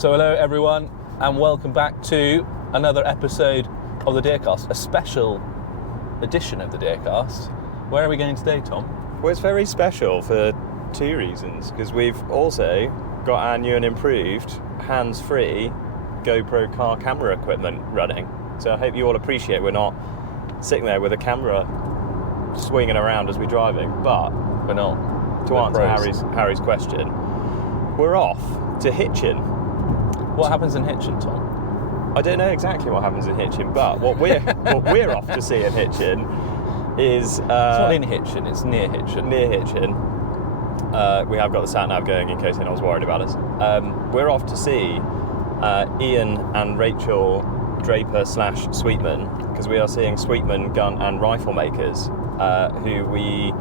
So hello everyone, and welcome back to another episode of the Deercast, a special edition of the Deercast. Where are we going today, Tom? Well, it's very special for two reasons, because we've also got our new and improved hands-free GoPro car camera equipment running. So I hope you all appreciate we're not sitting there with a camera swinging around as we're driving, but We're not. to We're answer pros. Harry's question, we're off to Hitchin. What happens in Hitchin, Tom? I don't know exactly what happens in Hitchin, but what we're off to see in Hitchin is It's not in Hitchin, it's near Hitchin. near Hitchin. We have got the sat nav going in case anyone's worried about us. We're off to see Ian and Rachel Draper / Sweetman, because we are seeing Sweetman gun and rifle makers, who we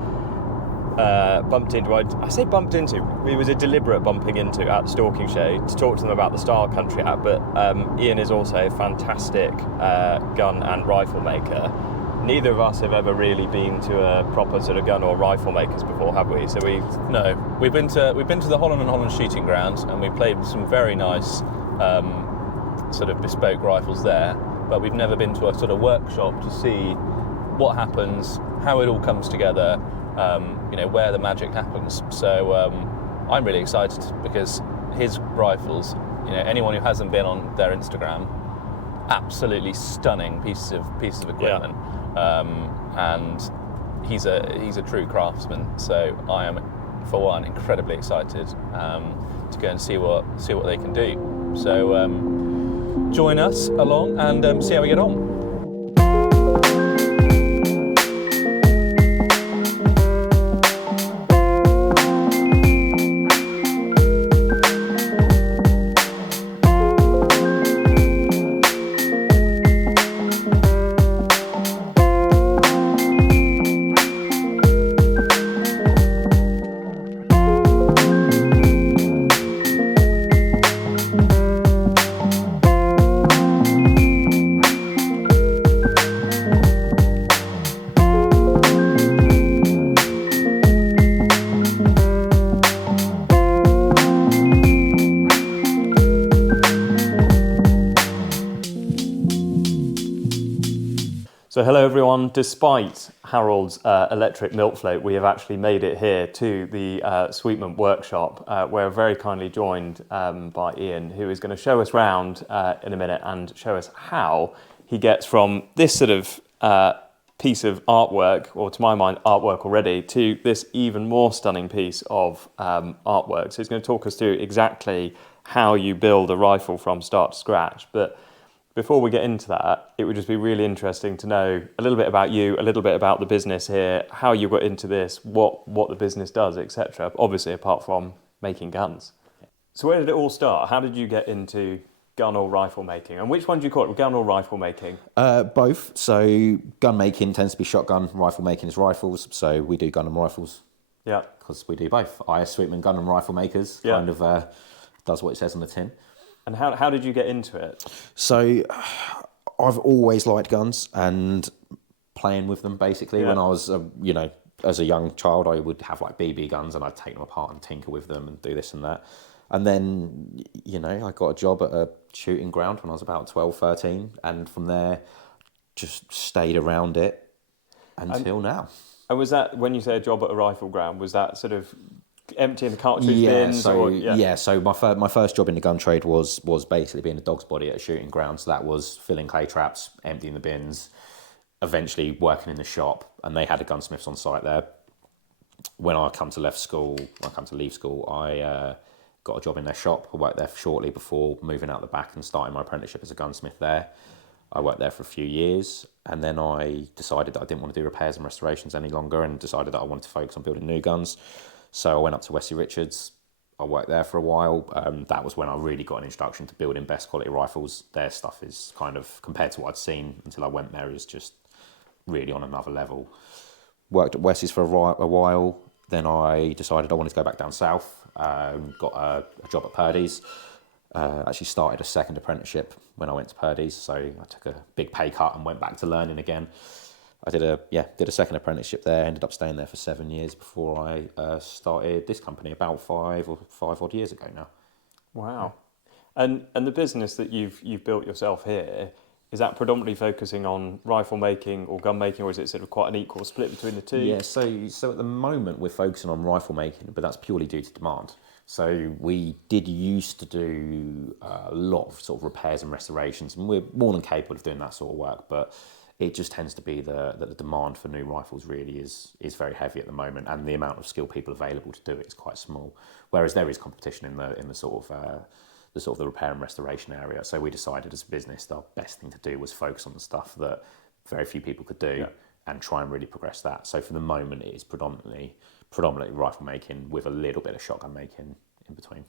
bumped into. I say bumped into. It was a deliberate bumping into at the Stalking Show to talk to them about the Style Country app. But Ian is also a fantastic gun and rifle maker. Neither of us have ever really been to a proper sort of gun or rifle makers before, have we? So we've been to the Holland and Holland shooting grounds, and we played some very nice sort of bespoke rifles there. But we've never been to a sort of workshop to see what happens, how it all comes together. Where the magic happens. So I'm really excited because his rifles, anyone who hasn't been on their Instagram, absolutely stunning pieces of equipment. And he's a true craftsman. So I am, for one, incredibly excited to go and see what they can do. So join us along and see how we get on. So hello everyone, despite Harold's electric milk float, we have actually made it here to the Sweetman workshop. We're very kindly joined by Ian, who is going to show us round in a minute and show us how he gets from this sort of piece of artwork, or to my mind artwork already, to this even more stunning piece of artwork. So he's going to talk us through exactly how you build a rifle from start to scratch. But before we get into that, it would just be really interesting to know a little bit about you, a little bit about the business here, how you got into this, what the business does, etc. Obviously, apart from making guns. So where did it all start? How did you get into gun or rifle making? And which one do you call it, gun or rifle making? Both. So gun making tends to be shotgun, rifle making is rifles. So we do gun and rifles. Yeah. Because we do both. I S Sweetman gun and rifle makers kind of does what it says on the tin. And how did you get into it? So I've always liked guns and playing with them, basically. Yeah. When I was, as a young child, I would have like BB guns and I'd take them apart and tinker with them and do this and that. And then, I got a job at a shooting ground when I was about 12, 13. And from there, just stayed around it until now. And was that, when you say a job at a rifle ground, was that sort of emptying the cartridge bins? So my first job in the gun trade was basically being a dog's body at a shooting ground. So that was filling clay traps, emptying the bins, eventually working in the shop, and they had a gunsmiths on site there. When I come to leave school, I got a job in their shop. I worked there shortly before moving out the back and starting my apprenticeship as a gunsmith there. I worked there for a few years, and then I decided that I didn't want to do repairs and restorations any longer, and decided that I wanted to focus on building new guns. So I went up to Wesley Richards. I worked there for a while. That was when I really got an introduction to building best quality rifles. Their stuff is kind of, compared to what I'd seen until I went there, is just really on another level. Worked at Wesley's for a while. Then I decided I wanted to go back down south. Got a job at Purdy's. Actually started a second apprenticeship when I went to Purdy's. So I took a big pay cut and went back to learning again. I did a second apprenticeship there, ended up staying there for 7 years before I started this company about five odd years ago now. Wow. And the business that you've built yourself here, is that predominantly focusing on rifle making or gun making, or is it sort of quite an equal split between the two? Yeah, so at the moment we're focusing on rifle making, but that's purely due to demand. So we did used to do a lot of sort of repairs and restorations, and we're more than capable of doing that sort of work, but it just tends to be that the demand for new rifles really is very heavy at the moment, and the amount of skilled people available to do it is quite small. Whereas there is competition in the sort of the repair and restoration area. So we decided as a business the best thing to do was focus on the stuff that very few people could do, and try and really progress that. So for the moment, it is predominantly rifle making with a little bit of shotgun making in between.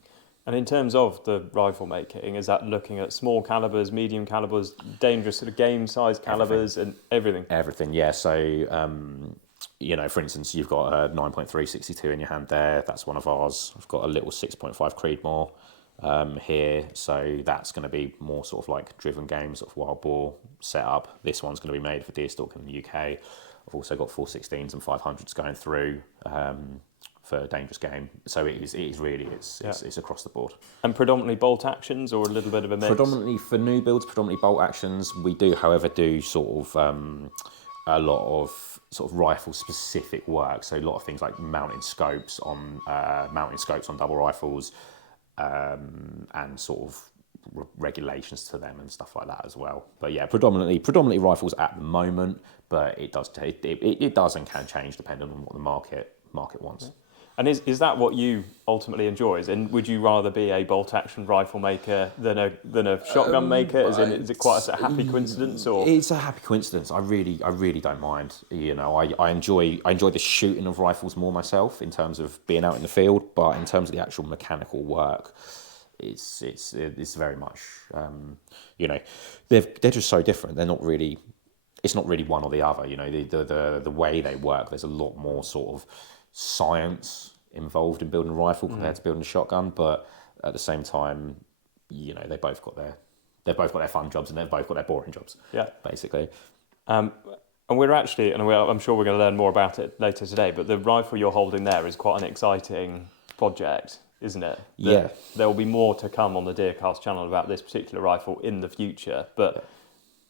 And in terms of the rifle making, is that looking at small calibers, medium calibers, dangerous sort of game size calibers, and everything? Everything, yeah. So, you know, for instance, you've got a 9.362 in your hand there. That's one of ours. I've got a little 6.5 Creedmoor here. So that's going to be more sort of like driven game, sort of wild boar setup. This one's going to be made for deer stalking in the UK. I've also got 416s and 500s going through for dangerous game. So it is really it's across the board. And predominantly bolt actions, or a little bit of a mix? Predominantly for new builds, predominantly bolt actions. We do, however, do sort of a lot of sort of rifle specific work. So a lot of things like mounting scopes on double rifles, and sort of regulations to them and stuff like that as well. But yeah, predominantly rifles at the moment, but it does and can change depending on what the market wants. And is that what you ultimately enjoy? And would you rather be a bolt action rifle maker than a shotgun maker? Is it quite a happy coincidence, or? It's a happy coincidence. I really don't mind. You know, I enjoy the shooting of rifles more myself in terms of being out in the field, but in terms of the actual mechanical work, it's very much you know, they're just so different. They're not really. It's not really one or the other. You know, the way they work. There's a lot more sort of science involved in building a rifle compared to building a shotgun, but at the same time, you know, they've both got their fun jobs and they've both got their boring jobs. Yeah, basically. And we're actually, I'm sure we're going to learn more about it later today, but the rifle you're holding there is quite an exciting project, isn't it? Yeah. There will be more to come on the Deercast channel about this particular rifle in the future, but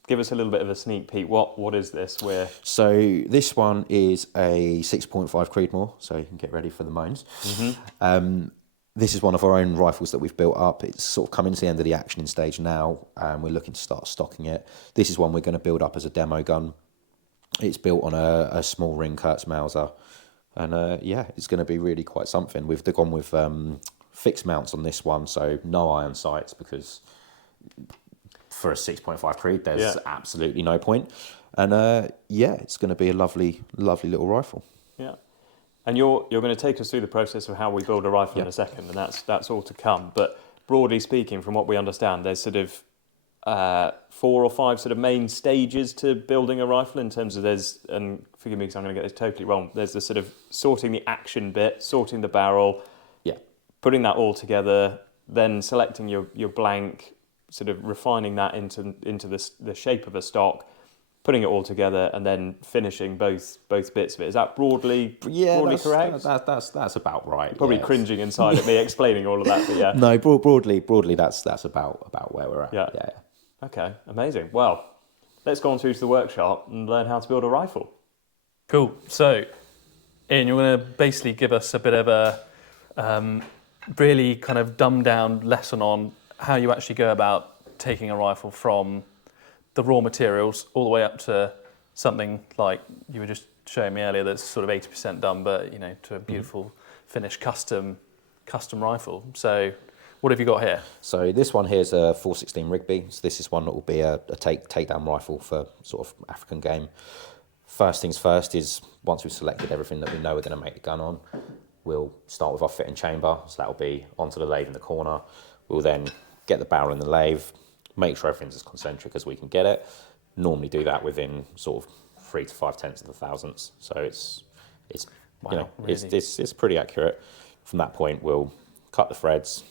give us a little bit of a sneak peek. What is this? So this one is a 6.5 Creedmoor, so you can get ready for the moans. This is one of our own rifles that we've built up. It's sort of coming to the end of the actioning stage now, and we're looking to start stocking it. This is one we're going to build up as a demo gun. It's built on a small ring Kurtz Mauser, and it's going to be really quite something. We've gone with fixed mounts on this one, so no iron sights, because for a 6.5 Creed, there's absolutely no point. And it's going to be a lovely little rifle. Yeah. And you're going to take us through the process of how we build a rifle in a second, and that's all to come. But broadly speaking, from what we understand, there's sort of 4 or 5 sort of main stages to building a rifle in terms of and forgive me because I'm going to get this totally wrong, there's the sort of sorting the action bit, sorting the barrel, putting that all together, then selecting your blank, sort of refining that into the shape of a stock, putting it all together, and then finishing both bits of it. Is that broadly correct? That's about right. Probably cringing inside at me explaining all of that, but yeah. No, broadly that's about where we're at. Yeah. Okay, amazing. Well, let's go on through to the workshop and learn how to build a rifle. Cool. So, Ian, you're going to basically give us a bit of a really kind of dumbed down lesson on how you actually go about taking a rifle from the raw materials all the way up to something like you were just showing me earlier that's sort of 80% done, but, you know, to a beautiful finished custom rifle. So what have you got here? So this one here is a 416 Rigby. So this is one that will be a takedown rifle for sort of African game. First things first is once we've selected everything that we know we're going to make the gun on, we'll start with our fitting chamber. So that'll be onto the lathe in the corner. We'll then get the barrel in the lathe, make sure everything's as concentric as we can get it. Normally do that within sort of 3 to 5 tenths of the thousandths. So it's really? it's pretty accurate. From that point, we'll cut the threads,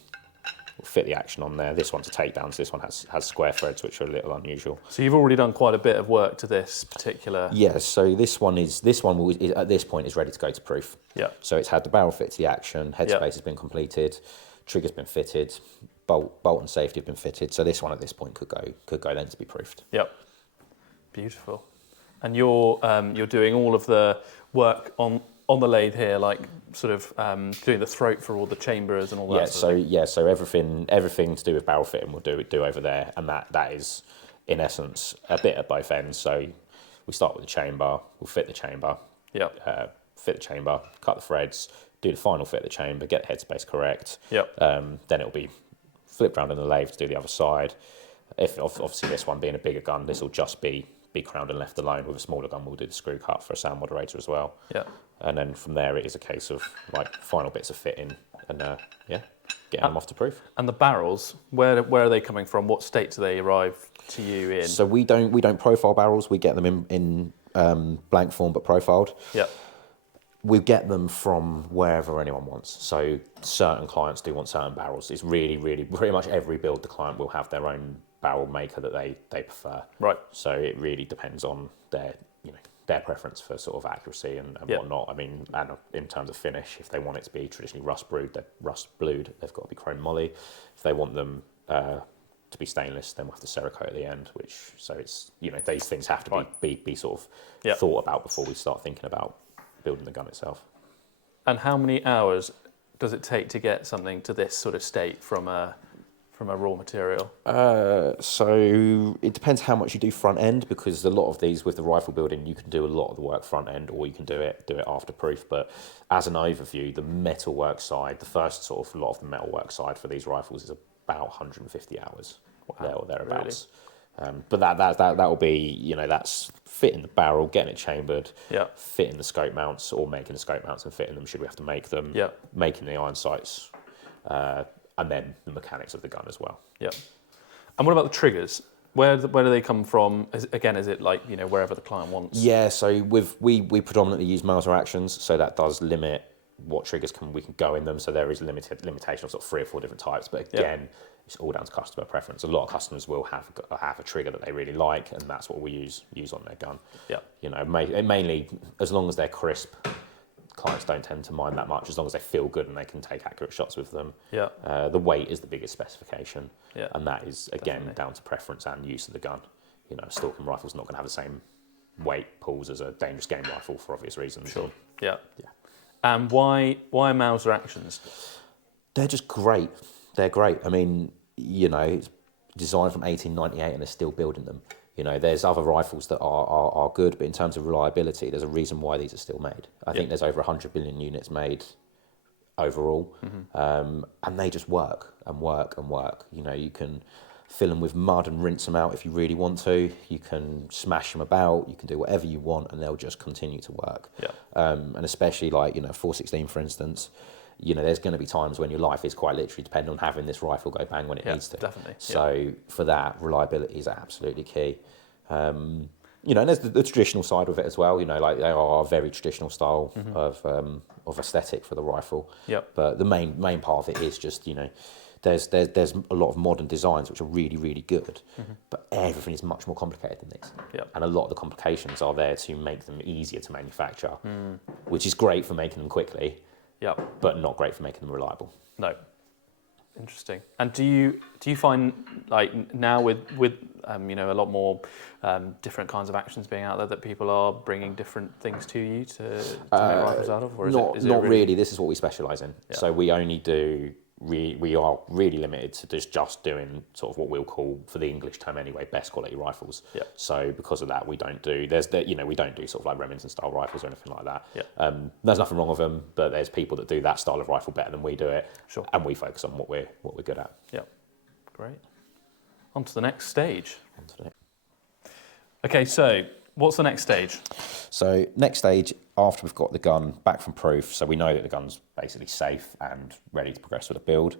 we'll fit the action on there. This one's a takedown, so this one has square threads, which are a little unusual. So you've already done quite a bit of work to this particular. Yes. So this one is at this point is ready to go to proof. Yeah. So it's had the barrel fit to the action, headspace has been completed, trigger's been fitted, bolt and safety have been fitted. So this one at this point could go then to be proofed. Yep. Beautiful. And you're doing all of the work on the lathe here, like sort of doing the throat for all the chambers and all that. So everything to do with barrel fitting we'll do over there, and that is in essence a bit at both ends. So we start with the chamber, we'll fit the chamber, fit the chamber, cut the threads, do the final fit of the chamber, get the headspace correct. Then it'll be flipped around in the lathe to do the other side. If obviously this one being a bigger gun, this will just be crowned and left alone. With a smaller gun, we'll do the screw cut for a sound moderator as well. Yeah. And then from there, it is a case of like final bits of fitting and getting them off to proof. And the barrels, where are they coming from? What state do they arrive to you in? So we don't profile barrels. We get them in blank form but profiled. Yeah. We get them from wherever anyone wants. So certain clients do want certain barrels. It's really, really pretty much every build the client will have their own barrel maker that they prefer. Right. So it really depends on their preference for sort of accuracy and whatnot. I mean, and in terms of finish, if they want it to be traditionally rust blued, they've got to be chrome moly. If they want them to be stainless, then we'll have to Cerakote at the end. So it's these things have to be sort of thought about before we start thinking about building the gun itself. And how many hours does it take to get something to this sort of state from a raw material? So it depends how much you do front end, because a lot of these with the rifle building, you can do a lot of the work front end, or you can do it after proof. But as an overview, the metalwork side, the first sort of lot of the metalwork side for these rifles is about 150 hours there or thereabouts. Really? But that will be that's fitting the barrel, getting it chambered, fitting the scope mounts, or making the scope mounts and fitting them should we have to make them, making the iron sights, and then the mechanics of the gun as well. Yeah. And what about the triggers? Where do they come from? Is it like wherever the client wants? Yeah. So we predominantly use Mauser actions, so that does limit what triggers we can go in them. So there is limitation of sort of 3 or 4 different types. But again, it's all down to customer preference. A lot of customers will have a trigger that they really like, and that's what we use on their gun. Yeah. Mainly as long as they're crisp, clients don't tend to mind that much, as long as they feel good and they can take accurate shots with them. Yeah. The weight is the biggest specification, and that is again down to preference and use of the gun. A stalking rifle's not going to have the same weight pulls as a dangerous game rifle for obvious reasons. Sure. Yeah. And why Mauser actions? They're just great. They're great. I mean, it's designed from 1898 and they're still building them. There's other rifles that are good, but in terms of reliability, there's a reason why these are still made. I think there's over 100 billion units made overall, and they just work and work and work. You can fill them with mud and rinse them out if you really want to. You can smash them about. You can do whatever you want, and they'll just continue to work. Yeah. And especially like 416, for instance. There's going to be times when your life is quite literally dependent on having this rifle go bang when it needs to. Definitely. So for that, reliability is absolutely key. And there's the traditional side of it as well. Like they are a very traditional style of aesthetic for the rifle. Yep. But the main part of it is just there's a lot of modern designs which are really, really good, but everything is much more complicated than this. Yep. And a lot of the complications are there to make them easier to manufacture, which is great for making them quickly. Yep. But not great for making them reliable. No. Interesting. And do you find like now with a lot more different kinds of actions being out there that people are bringing different things to you to make rifles out of, or is it really? This is what we specialise in. Yeah. So we only do. We are really limited to just doing sort of what we'll call, for the English term anyway, best quality rifles. Yeah. So because of that, we don't do we don't do sort of like Remington style rifles or anything like that. Yeah. There's nothing wrong with them, but there's people that do that style of rifle better than we do it. Sure. And we focus on what we're good at. Yeah. Great. On to the next stage. Okay, so what's the next stage? So next stage, after we've got the gun back from proof, so we know that the gun's basically safe and ready to progress with a build,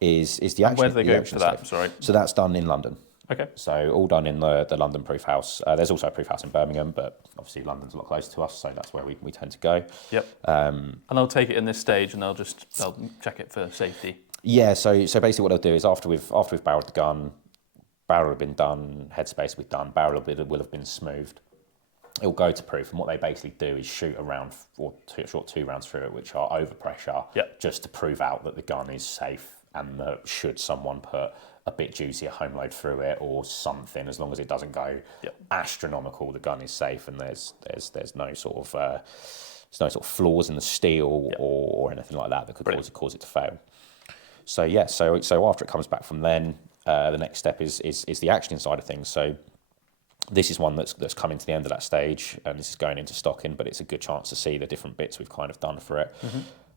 is the action. Where do they go for that? Sorry. So that's done in London. Okay. So all done in the London proof house. There's also a proof house in Birmingham, but obviously London's a lot closer to us, so that's where we tend to go. Yep. And they'll take it in this stage and they'll check it for safety. Yeah. So basically what they'll do is after we've barreled the gun, barrel will have been done, headspace will be done, barrel will have been smoothed. It'll go to proof, and what they basically do is shoot a round or short 2 rounds through it, which are over pressure, just to prove out that the gun is safe and should someone put a bit juicier home load through it or something, as long as it doesn't go astronomical, the gun is safe, and there's no sort of flaws in the steel or anything like that could cause it to fail. So so after it comes back from then, the next step is the actioning side of things. So this is one that's coming to the end of that stage, and this is going into stocking, but it's a good chance to see the different bits we've kind of done for it.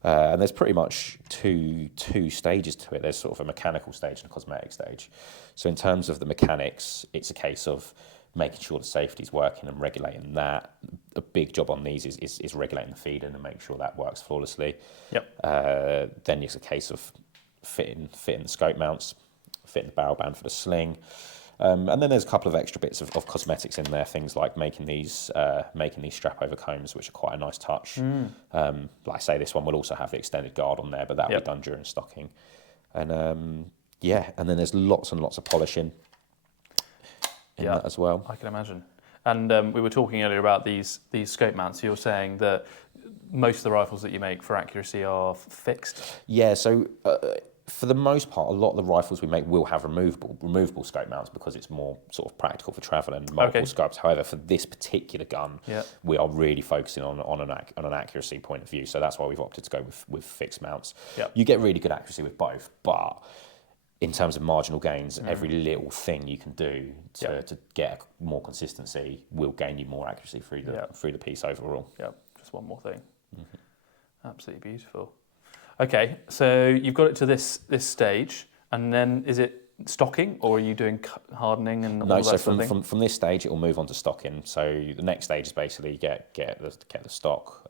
And there's pretty much two stages to it. There's sort of a mechanical stage and a cosmetic stage. So in terms of the mechanics, it's a case of making sure the safety's working and regulating that. A big job on these is regulating the feeding and making sure that works flawlessly. Then it's a case of fitting the scope mounts, fitting the barrel band for the sling. And then there's a couple of extra bits of cosmetics in there, things like making these strap over combs, which are quite a nice touch. Like I say, this one will also have the extended guard on there, but that'll be done during stocking. And and then there's lots and lots of polishing in that as well. I can imagine. And we were talking earlier about these scope mounts. You were saying that most of the rifles that you make for accuracy are fixed. Yeah, so for the most part, a lot of the rifles we make will have removable scope mounts because it's more sort of practical for travel and multiple scopes. However, for this particular gun, we are really focusing on an accuracy point of view. So that's why we've opted to go with fixed mounts. You get really good accuracy with both, but in terms of marginal gains, every little thing you can do to get more consistency will gain you more accuracy through the piece overall. Just one more thing. Absolutely beautiful. Okay, so you've got it to this stage, and then is it stocking, or are you doing hardening and all that sort of thing? From this stage, it will move on to stocking. So the next stage is basically get the stock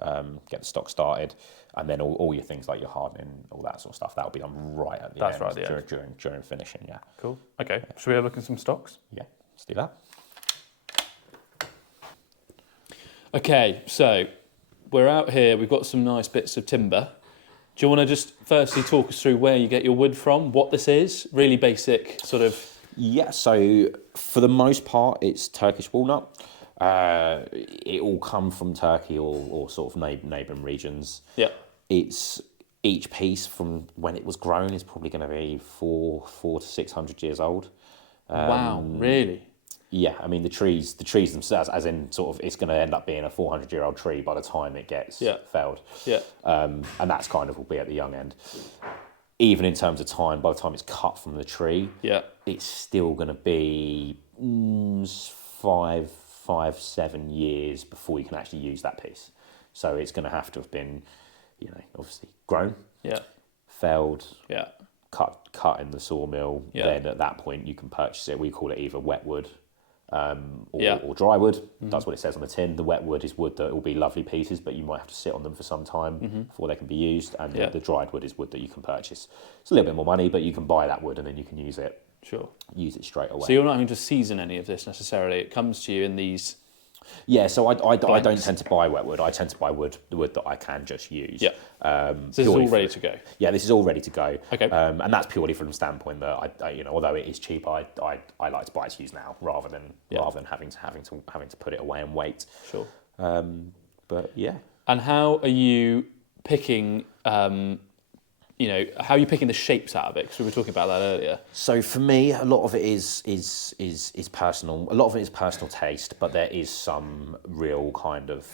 started, and then all your things like your hardening, all that sort of stuff, that will be done right at the end. Right at the end. During finishing. Yeah. Cool. Okay. Should we have a look at some stocks? Yeah. Let's do that. Okay, so we're out here. We've got some nice bits of timber. Do you want to just firstly talk us through where you get your wood from, what this is? Really basic sort of... Yeah, so for the most part, it's Turkish walnut. It all come from Turkey or sort of neighbouring regions. Yeah. It's each piece from when it was grown is probably going to be 400 to 600 years old. Wow, really? Yeah, I mean the trees themselves, as in sort of, it's going to end up being a 400-year-old tree by the time it gets felled. Yeah. And that's kind of will be at the young end. Even in terms of time, by the time it's cut from the tree, it's still going to be 5-7 years before you can actually use that piece. So it's going to have to have been, obviously grown, felled, cut in the sawmill. Then at that point you can purchase it. We call it either wet wood or dry wood. That's what it says on the tin. The wet wood is wood that will be lovely pieces, but you might have to sit on them for some time before they can be used. And the dried wood is wood that you can purchase. It's a little bit more money, but you can buy that wood and then you can use it. Sure. Use it straight away. So you're not having to season any of this necessarily. It comes to you in these... Yeah, so I don't tend to buy wet wood. I tend to buy the wood that I can just use. Yeah. So this is all ready to go. Yeah, this is all ready to go. Okay. And that's purely from the standpoint that I although it is cheap, I like to buy it to use now rather than having to put it away and wait. Sure. But yeah. And how are you picking? How are you picking the shapes out of it? Because we were talking about that earlier. So for me, a lot of it is personal. A lot of it is personal taste, but there is some real kind of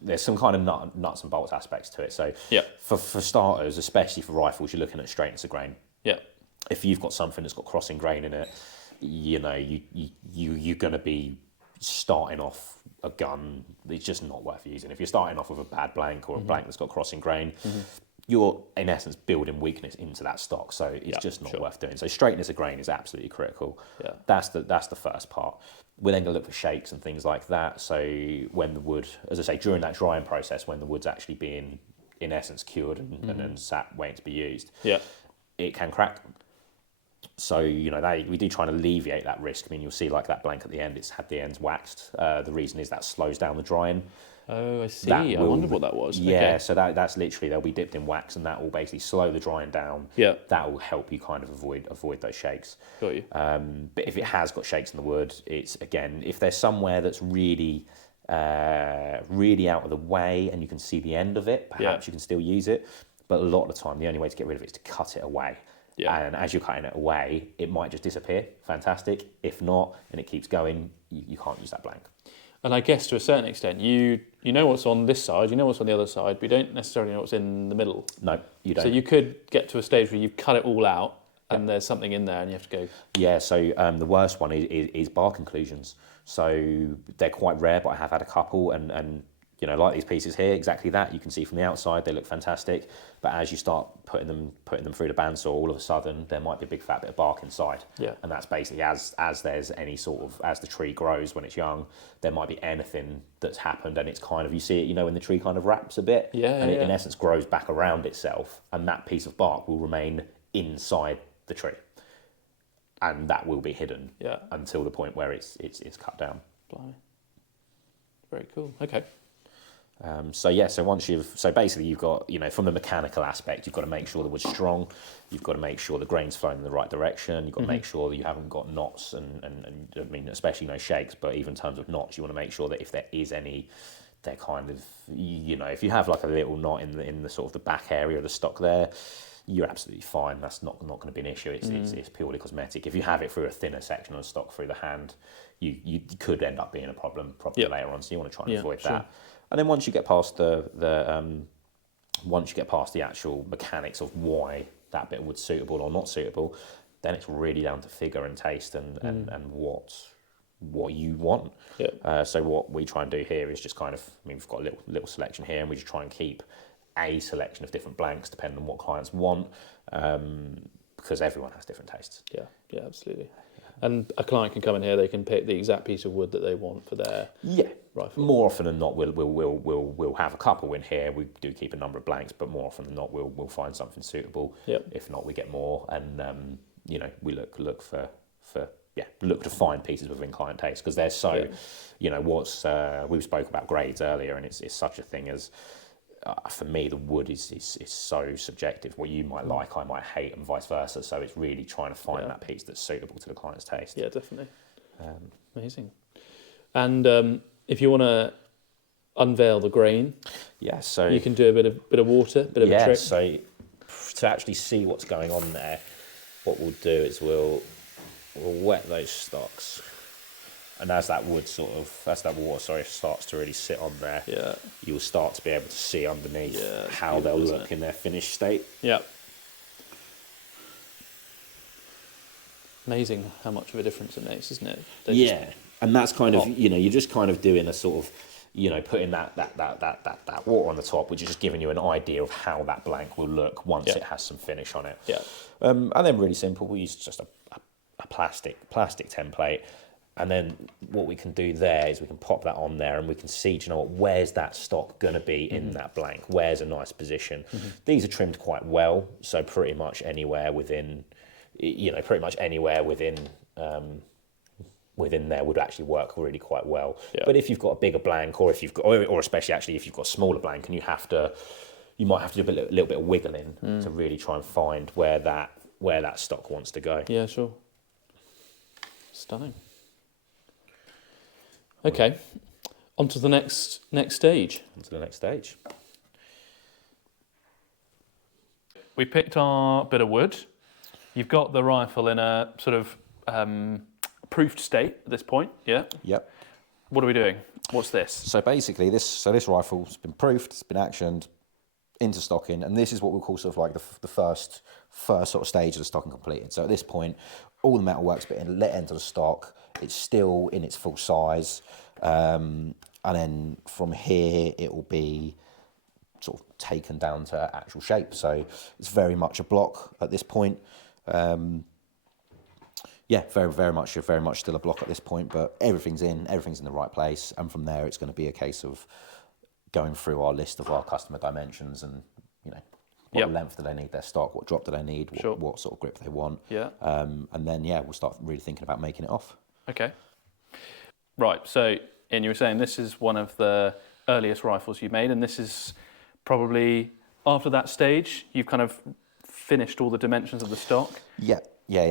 there's some kind of nuts and bolts aspects to it. So for starters, especially for rifles, you're looking at straightness of grain. Yeah. If you've got something that's got crossing grain in it, you're going to be starting off a gun. It's just not worth using. If you're starting off with a bad blank or a blank that's got crossing grain. You're in essence building weakness into that stock, so it's just not worth doing. So straightness of grain is absolutely critical. Yeah. That's the first part. We're then going to look for shakes and things like that. So when the wood, as I say, during that drying process, when the wood's actually being in essence cured and sat waiting to be used, it can crack. So we do try and alleviate that risk. I mean, you'll see like that blank at the end; it's had the ends waxed. The reason is that slows down the drying. Oh, I see. I wondered what that was. Yeah, okay. So that's literally, they'll be dipped in wax and that will basically slow the drying down. Yeah. That will help you kind of avoid those shakes. Got you. But if it has got shakes in the wood, it's, again, if there's somewhere that's really out of the way and you can see the end of it, perhaps you can still use it. But a lot of the time, the only way to get rid of it is to cut it away. Yeah. And as you're cutting it away, it might just disappear. Fantastic. If not, and it keeps going, you can't use that blank. And I guess to a certain extent, you know what's on this side, you know what's on the other side, but you don't necessarily know what's in the middle. No, you don't. So you could get to a stage where you've cut it all out and there's something in there and you have to go... Yeah, so the worst one is bark inclusions. So they're quite rare, but I have had a couple, and you know, like these pieces here, exactly that. You can see from the outside, they look fantastic, but as you start putting them through the bandsaw, all of a sudden there might be a big fat bit of bark inside. Yeah. And that's basically as there's any sort of, as the tree grows when it's young, there might be anything that's happened, and it's kind of, you see it, you know, when the tree kind of wraps a bit, and it in essence grows back around itself, and that piece of bark will remain inside the tree, and that will be hidden until the point where it's cut down. Blimey. Very cool. Okay. So basically you've got, you know, from the mechanical aspect, you've got to make sure the wood's strong, you've got to make sure the grain's flowing in the right direction, you've got to make sure that you haven't got knots and I mean, especially no shakes, but even in terms of knots, you want to make sure that if there is any, they're kind of, you know, if you have like a little knot in the sort of the back area of the stock there, you're absolutely fine. That's not going to be an issue. It's purely cosmetic. If you have it through a thinner section of the stock through the hand, you could end up being a problem later on. So you want to try and avoid that. And then once you get past once you get past the actual mechanics of why that bit of wood's suitable or not suitable, then it's really down to figure and taste and what you want. So what we try and do here is just kind of, I mean, we've got a little selection here, and we just try and keep a selection of different blanks depending on what clients want, because everyone has different tastes. Yeah, absolutely. And a client can come in here, they can pick the exact piece of wood that they want for their rifle. More often than not, we'll have a couple in here. We do keep a number of blanks, but more often than not, we'll find something suitable. If not, we get more, and you know, we look to find pieces within client taste, because they're so, you know, we spoke about grades earlier, and it's such a thing as. For me, the wood is so subjective. What you might like, I might hate, and vice versa. So it's really trying to find that piece that's suitable to the client's taste. Yeah, definitely. Amazing. And if you want to unveil the grain, so you can do a bit of water, bit of a trick. So to actually see what's going on there, what we'll do is we'll wet those stocks. And as that water starts to really sit on there, you'll start to be able to see underneath how they'll look in their finished state. Yeah. Amazing how much of a difference it makes, isn't it? And that's kind of, you know, you're just kind of doing a sort of, you know, putting that water on the top, which is just giving you an idea of how that blank will look once it has some finish on it. And then really simple, we use just a plastic template. And then what we can do there is we can pop that on there, and we can see, do you know what, where's that stock going to be in that blank? Where's a nice position? These are trimmed quite well, so pretty much anywhere within, you know, within there would actually work really quite well. But if you've got a bigger blank, or if you've got, or especially actually if you've got a smaller blank, and you might have to do a little bit of wiggling to really try and find where that stock wants to go. Yeah, sure. Stunning. Okay, on to the next stage. We picked our bit of wood. You've got the rifle in a sort of proofed state at this point, yeah? Yep. What are we doing? What's this? So basically, this rifle's been proofed, it's been actioned, into stocking, and this is what we'll call sort of like the first sort of stage of the stocking completed. So at this point, all the metalwork's been let into the stock. It's still in its full size, and then from here it will be sort of taken down to actual shape. So it's very much a block at this point. Very much still a block at this point, but everything's in the right place, and from there it's going to be a case of going through our list of our customer dimensions, and you know, what length do they need their stock, what drop do they need, what sort of grip they want, and then we'll start really thinking about making it off. Okay. Right, so Ian, you were saying this is one of the earliest rifles you made, and this is probably after that stage you've kind of finished all the dimensions of the stock. Yeah.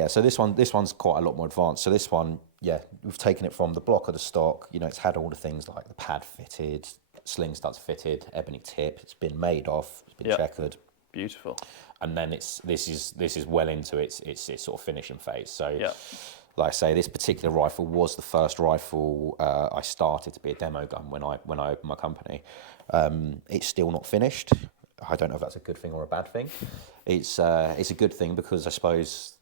So this one's quite a lot more advanced. So this one, we've taken it from the block of the stock. You know, it's had all the things like the pad fitted, sling studs fitted, ebony tip. It's been made off. It's been checkered. Beautiful. And then this is well into its sort of finishing phase. So, Yeah. like I say, this particular rifle was the first rifle I started to be a demo gun when I opened my company. It's still not finished. I don't know if that's a good thing or a bad thing. It's a good thing because I suppose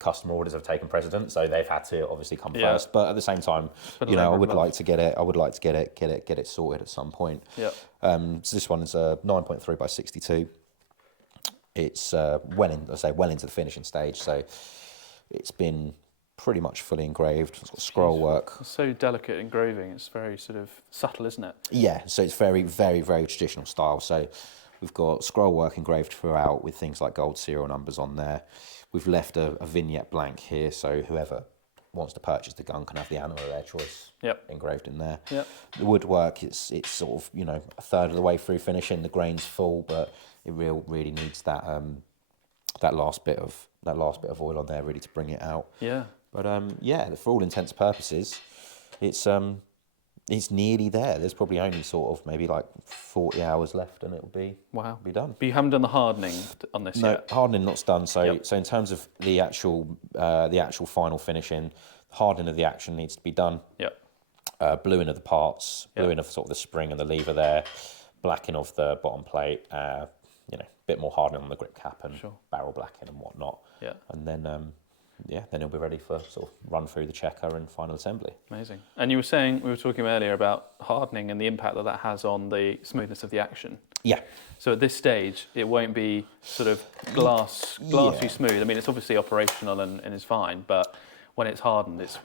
customer orders have taken precedence, so they've had to obviously come first. But at the same time, I would like to get it sorted at some point. Yeah. So this one is a 9.3 by 62. It's well into the finishing stage, so it's been pretty much fully engraved. It's got scroll work. It's so delicate engraving. It's very sort of subtle, isn't it? Yeah, so it's very, very, very traditional style. So we've got scroll work engraved throughout with things like gold serial numbers on there. We've left a vignette blank here, so whoever wants to purchase the gun can have the animal of their choice engraved in there. Yep. The woodwork, it's sort of a third of the way through finishing. The grain's full, but it really needs that last bit of oil on there really to bring it out. Yeah. But for all intents and purposes, it's nearly there. There's probably only sort of maybe like 40 hours left, and it'll be done. But you haven't done the hardening on this yet. No, hardening not's done. So in terms of the actual final finishing, hardening of the action needs to be done. Yeah. Bluing of the parts, bluing of sort of the spring and the lever there, blacking of the bottom plate. Bit more hardening on the grip cap and barrel blacking and whatnot. Yeah. And then then it'll be ready for sort of run through the checker and final assembly. Amazing. And we were talking earlier about hardening and the impact that has on the smoothness of the action. Yeah. So at this stage, it won't be sort of glassy smooth. I mean, it's obviously operational and is fine, but when it's hardened, it's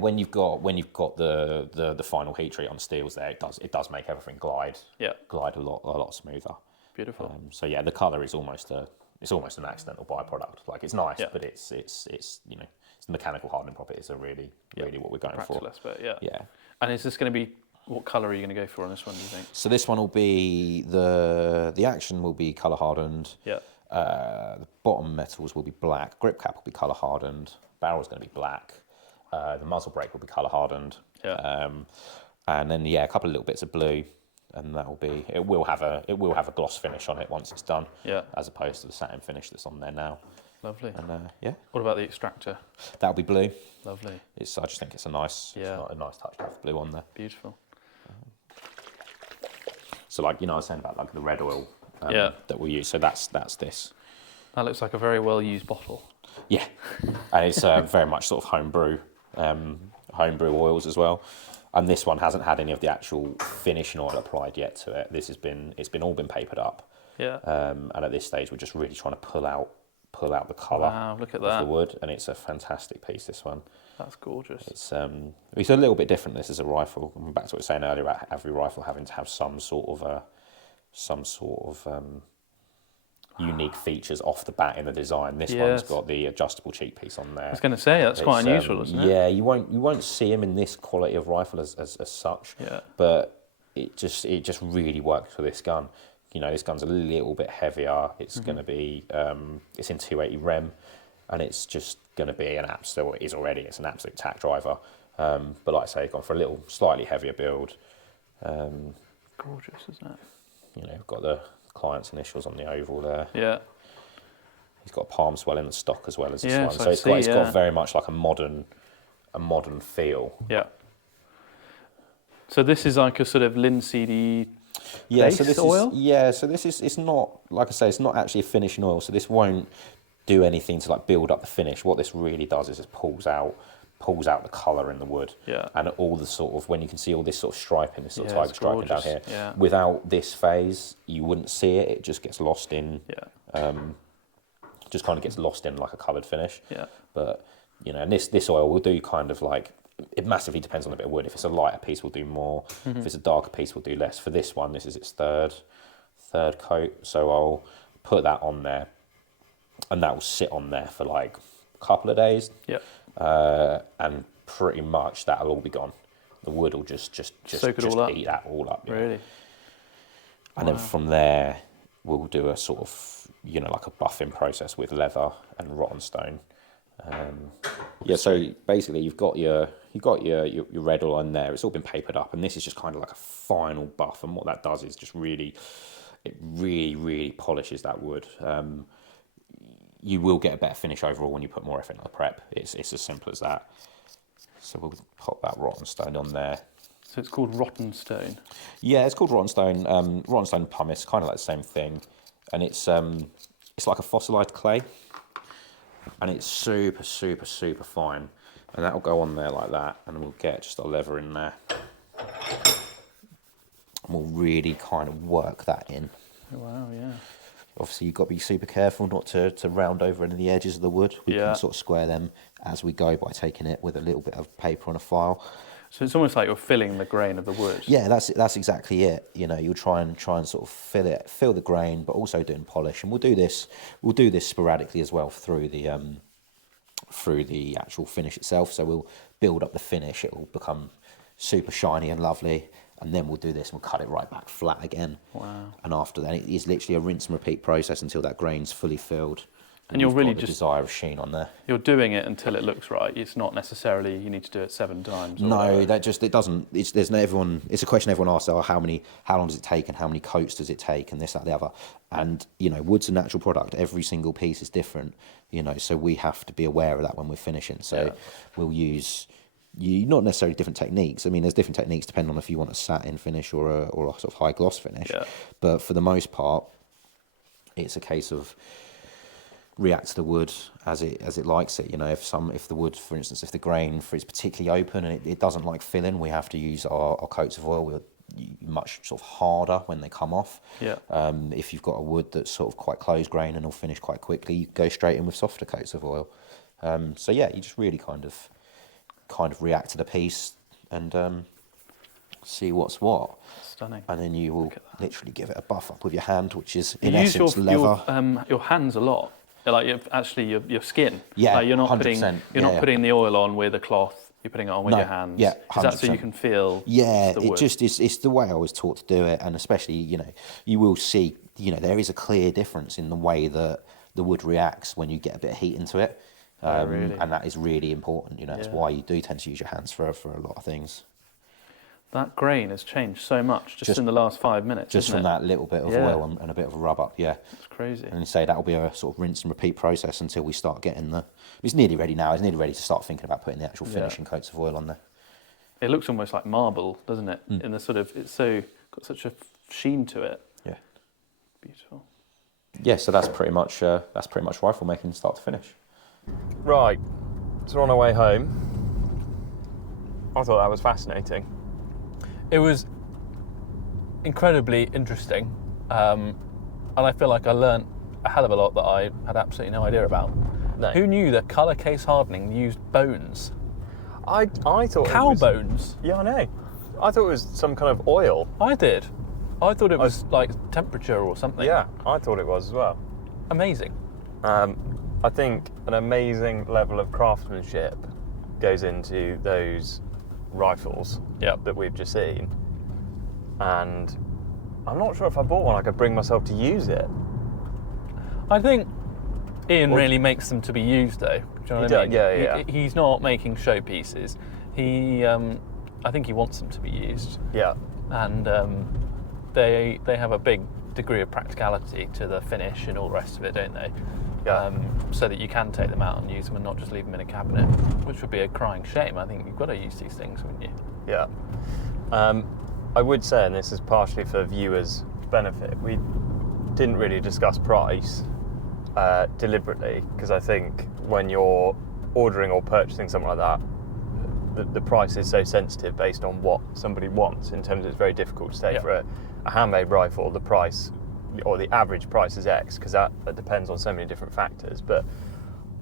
when you've got the final heat treat on steels there, it does make everything glide a lot smoother. beautiful. The colour is almost an accidental byproduct. Like it's nice, but it's the mechanical hardening properties are really what we're going Practical for. aspect, Yeah. And is this going to be, what colour are you going to go for on this one, do you think? So this one will be the action will be colour hardened. Yeah. The bottom metals will be black. Grip cap will be colour hardened. Barrel's going to be black. The muzzle brake will be colour hardened. Yeah. And then a couple of little bits of blue, and it will have a gloss finish on it once it's done. Yeah. As opposed to the satin finish that's on there now. Lovely. And What about the extractor? that'll be blue. Lovely. I just think it's a nice touch to have blue on there. Beautiful. So I was saying about like the red oil that we use. So that's this. That looks like a very well used bottle. Yeah, and it's very much sort of homebrew oils as well. And this one hasn't had any of the actual finishing oil applied yet to it. It's all been papered up. Yeah. And at this stage, we're just really trying to pull out the colour look at of that. the wood, and it's a fantastic piece. This one. That's gorgeous. It's a little bit different. This is a rifle. Back to what I was saying earlier about every rifle having to have some sort of unique features off the bat in the design. This one's got the adjustable cheek piece on there. I was going to say that's quite unusual, isn't it? Yeah, you won't see them in this quality of rifle as such. Yeah. But it just really works for this gun. This gun's a little bit heavier. It's going to be it's in 280 rem, and it's just going to be it's an absolute tack driver. But like I say, gone for a little slightly heavier build. Gorgeous, isn't it? We've got the client's initials on the oval there. Yeah. He's got a palm swell in the stock as well as this Yes, one. So it's got very much like a modern feel. Yeah. So this is like a sort of linseedy So this oil? It's not, like I say, it's not actually a finishing oil, so this won't do anything to like build up the finish. What this really does is it pulls out the colour in the wood. Yeah. And all the sort of, when you can see all this sort of striping, this sort of tiger striping down here, Yeah. without this phase, you wouldn't see it. It just gets lost in, just kind of gets lost in like a coloured finish. Yeah. But, and this oil will do kind of like, it massively depends on the bit of wood. If it's a lighter piece, we'll do more. If it's a darker piece, we'll do less. For this one, this is its third coat. So I'll put that on there, and that will sit on there for like a couple of days. Yeah. And pretty much that'll all be gone. The wood will just Soak it all up. eat that all up. Really? And then from there, we'll do a sort of, like a buffing process with leather and rotten stone. So basically you've got your red oil on there. It's all been papered up, and this is just kind of like a final buff. And what that does is just really, it really, really polishes that wood. You will get a better finish overall when you put more effort into the prep. It's as simple as that. So we'll pop that rotten stone on there. So it's called rotten stone. Yeah, it's called rotten stone. Rotten stone pumice, kind of like the same thing, and it's like a fossilized clay, and it's super, super, super fine, and that'll go on there like that, and we'll get just a lever in there, and we'll really kind of work that in. Wow, yeah. Obviously, you've got to be super careful not to round over any of the edges of the wood. We can sort of square them as we go by taking it with a little bit of paper on a file. So it's almost like you're filling the grain of the wood. Yeah, that's exactly it. You know, you'll try and sort of fill the grain, but also doing polish. And we'll do this sporadically as well through the actual finish itself. So we'll build up the finish. It will become super shiny and lovely, and then we'll do this and we'll cut it right back flat again. Wow. And after that, it is literally a rinse and repeat process until that grain's fully filled. And you're really got the desire of sheen on there. You're doing it until it looks right. It's not necessarily you need to do it 7 times. No, it doesn't. It's a question everyone asks. Oh, how long does it take, and how many coats does it take, and this, that, the other. And you know, wood's a natural product. Every single piece is different. You know, so we have to be aware of that when we're finishing. So we'll use not necessarily different techniques. I mean, there's different techniques depending on if you want a satin finish or a sort of high gloss finish. Yeah. But for the most part, it's a case of react to the wood as it likes it. You know, if the wood, for instance, if the grain is particularly open and it doesn't like filling, we have to use our coats of oil. We're much sort of harder when they come off. Yeah. If you've got a wood that's sort of quite closed grain and will finish quite quickly, you go straight in with softer coats of oil. So yeah, you just really kind of react to the piece and see what's what. Stunning. And then you will literally give it a buff up with your hand, which is in essence leather. Your hands a lot. Like your skin. Yeah, like you're not 100%. putting the oil on with a cloth. You're putting it on with your hands. Yeah, 100%. Is that so you can feel? Yeah, the wood? it's the way I was taught to do it, and especially you will see there is a clear difference in the way that the wood reacts when you get a bit of heat into it, really? And that is really important. That's why you do tend to use your hands for a lot of things. That grain has changed so much just in the last 5 minutes. Just from that little bit of oil and a bit of a rub up, yeah. It's crazy. And say that'll be a sort of rinse and repeat process until we start getting it's nearly ready now. It's nearly ready to start thinking about putting the actual finishing coats of oil on there. It looks almost like marble, doesn't it? In the sort of, it's got such a sheen to it. Yeah. Beautiful. Yeah, so that's pretty much rifle making start to finish. Right, so we're on our way home. I thought that was fascinating. It was incredibly interesting, and I feel like I learnt a hell of a lot that I had absolutely no idea about. No. Who knew that colour case hardening used bones? I thought Cow bones? Yeah, I know. I thought it was some kind of oil. I did. I thought it was like temperature or something. Yeah, I thought it was as well. Amazing. I think an amazing level of craftsmanship goes into those rifles that we've just seen, and I'm not sure if I bought one I could bring myself to use it. I think Ian really makes them to be used, though. Do you know what I mean? Yeah. He's not making showpieces. I think he wants them to be used. Yeah. And they have a big degree of practicality to the finish and all the rest of it, don't they? Yeah. So that you can take them out and use them and not just leave them in a cabinet, which would be a crying shame. I think you've got to use these things, wouldn't you? Yeah. I would say, and this is partially for viewers' benefit, we didn't really discuss price deliberately, because I think when you're ordering or purchasing something like that, the price is so sensitive based on what somebody wants. In terms of, it's very difficult to say for a handmade rifle, the price or the average price is X, because that depends on so many different factors. But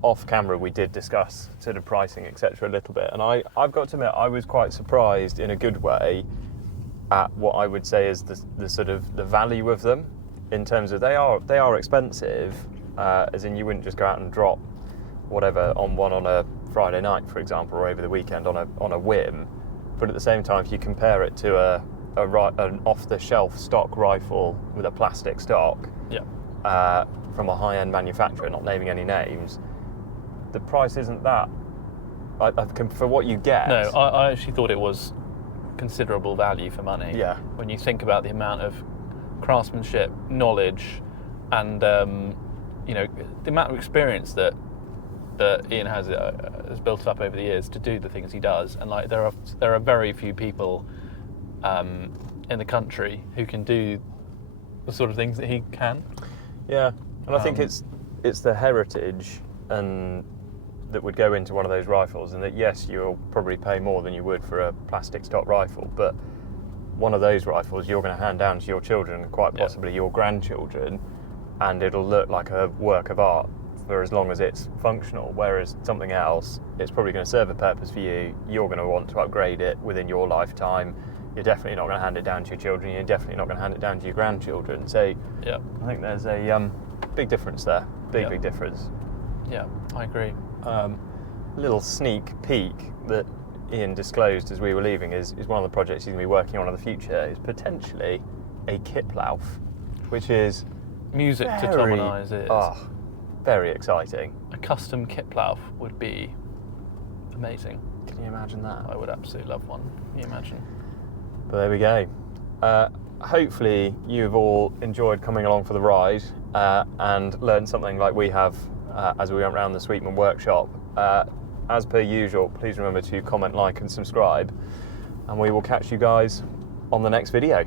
off camera we did discuss sort of pricing, etc. a little bit, and I've got to admit I was quite surprised in a good way at what I would say is the sort of the value of them, in terms of they are expensive, as in you wouldn't just go out and drop whatever on one on a Friday night, for example, or over the weekend on a whim. But at the same time, if you compare it to an off-the-shelf stock rifle with a plastic stock from a high-end manufacturer, not naming any names, the price isn't that for what you get. No, I actually thought it was considerable value for money. Yeah. When you think about the amount of craftsmanship, knowledge, and you know, the amount of experience that Ian has built up over the years to do the things he does. And like there are very few people in the country who can do the sort of things that he can. Yeah, and I think it's the heritage and that would go into one of those rifles, and that yes, you'll probably pay more than you would for a plastic stock rifle, but one of those rifles you're going to hand down to your children and quite possibly your grandchildren, and it'll look like a work of art for as long as it's functional, whereas something else, it's probably going to serve a purpose for you, you're going to want to upgrade it within your lifetime, you're definitely not going to hand it down to your children, you're definitely not going to hand it down to your grandchildren. So Yeah, I think there's a big difference there, big difference. yeah, I agree. Little sneak peek that Ian disclosed as we were leaving is one of the projects he's going to be working on in the future is potentially a Kiplauf, which is Music to Tom and I's ears. Very exciting. A custom Kiplauf would be amazing. Can you imagine that? I would absolutely love one. Can you imagine? But there we go. Hopefully you've all enjoyed coming along for the ride and learned something like we have as we went around the Sweetman workshop. As per usual, please remember to comment, like and subscribe, and we will catch you guys on the next video.